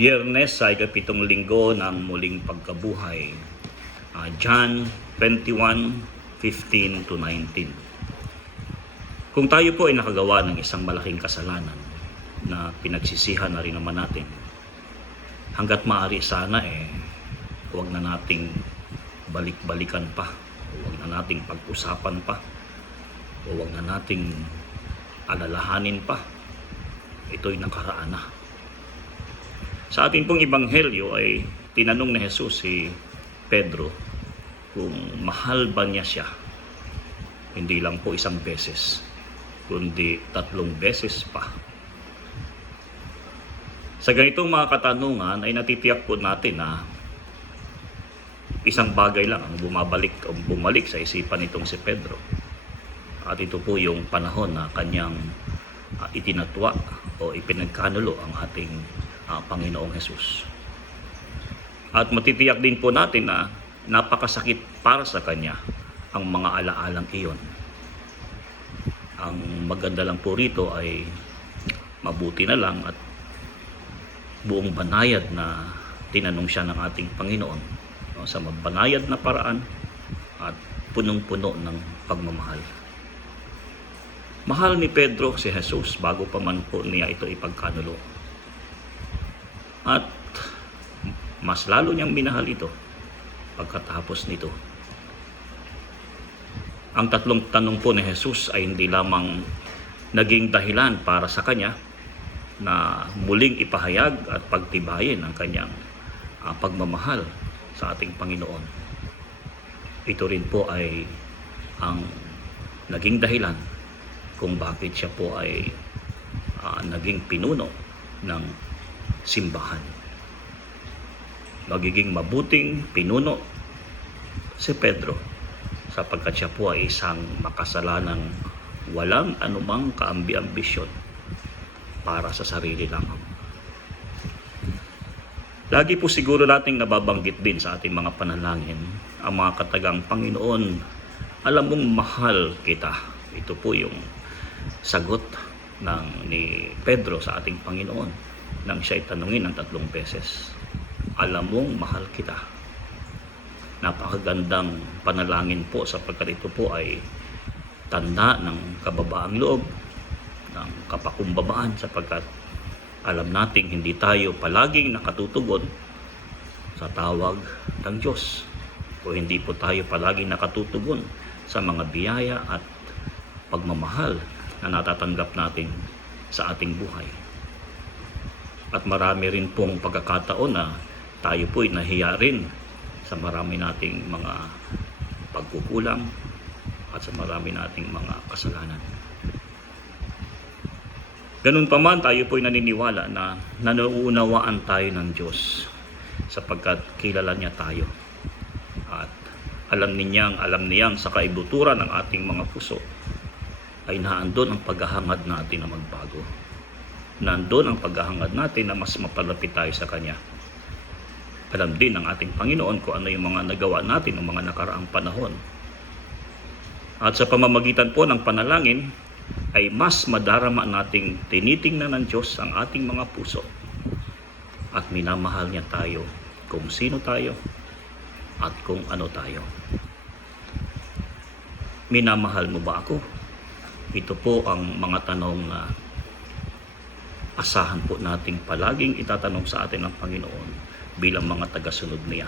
Biyernes sa ikapitong linggo ng muling pagkabuhay. Ah, John 21, 15 to 19. Kung tayo po ay nakagawa ng isang malaking kasalanan na pinagsisihan na rin naman natin, hanggat maaari sana eh, huwag na nating balik-balikan pa, huwag na nating pag-usapan pa, huwag na nating alalahanin pa. Ito'y nakaraan na. Sa ating pong ibanghelyo ay tinanong ni Jesus si Pedro kung mahal ba niya siya. Hindi lang po isang beses, kundi tatlong beses pa. Sa ganitong mga katanungan ay natitiyak po natin na isang bagay lang ang bumabalik o bumalik sa isipan nitong si Pedro. At ito po yung panahon na kanyang uh, itinatwa o ipinagkanulo ang ating uh, Panginoong Hesus. At matitiyak din po natin na napakasakit para sa kanya ang mga alaalang iyon. Ang maganda lang po rito ay mabuti na lang at buong banayad na tinanong siya ng ating Panginoon no, sa mabanayad na paraan at punong-puno ng pagmamahal. Mahal ni Pedro si Jesus bago pa man po niya ito ipagkanulo. At mas lalo niyang minahal ito pagkatapos nito. Ang tatlong tanong po ni Jesus ay hindi lamang naging dahilan para sa kanya na muling ipahayag at pagtibayin ang kanyang uh, pagmamahal sa ating Panginoon. Ito rin po ay ang naging dahilan kung bakit siya po ay uh, naging pinuno ng simbahan. Magiging mabuting pinuno si Pedro sapagkat siya po ay isang makasalanang walang anumang kaambi-ambisyon para sa sarili lamang. Lagi po siguro nating nababanggit din sa ating mga panalangin ang mga katagang Panginoon, alam mong mahal kita. Ito po yung sagot ng ni Pedro sa ating Panginoon nang siya tanungin ng tatlong beses. Alam mong mahal kita. Napakagandang panalangin po sapagkat ito po ay tanda ng kababaang loob, ng kapakumbabaan sapagkat alam nating hindi tayo palaging nakatutugon sa tawag ng Diyos o hindi po tayo palaging nakatutugon sa mga biyaya at pagmamahal na natatanggap natin sa ating buhay. At marami rin pong pagkakataon na tayo po'y nahiya rin sa marami nating mga pagkukulang at sa marami nating mga kasalanan. Ganun pa man tayo po'y naniniwala na nanuunawaan tayo ng Diyos sapagkat kilala niya tayo. At alam ninyang, alam niyang sa kaibuturan ng ating mga puso ay naandun ang paghahangad natin na magbago. Nandun ang paghahangad natin na mas mapalapit tayo sa Kanya. Alam din ng ating Panginoon kung ano yung mga nagawa natin ng mga nakaraang panahon. At sa pamamagitan po ng panalangin, ay mas madarama nating tinitingnan ng Diyos ang ating mga puso at minamahal niya tayo kung sino tayo at kung ano tayo. Minamahal mo ba ako? Ito po ang mga tanong na asahan po nating palaging itatanong sa atin ng Panginoon bilang mga tagasunod niya.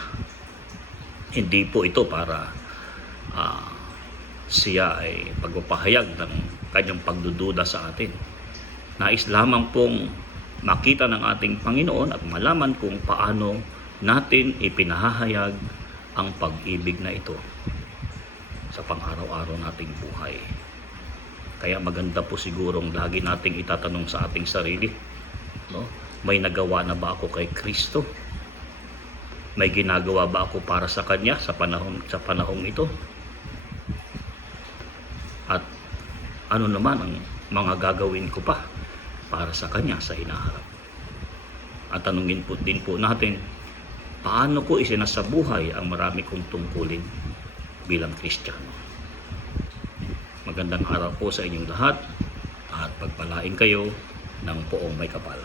Hindi po ito para uh, siya ay pagpapahayag ng kanyang pagdududa sa atin. Nais lamang pong makita ng ating Panginoon at malaman kung paano natin ipinahahayag ang pag-ibig na ito sa pang-araw-araw nating buhay. Kaya maganda po sigurong lagi nating itatanong sa ating sarili, no? May nagawa na ba ako kay Kristo? May ginagawa ba ako para sa kanya sa panahon sa panahong ito? At ano naman ang mga gagawin ko pa para sa kanya sa hinaharap? At tanungin po din po natin, paano ko isinasabuhay ang marami kong tungkulin bilang Kristiyano? Magandang araw po sa inyong lahat at pagpalain kayo ng poong may kapal.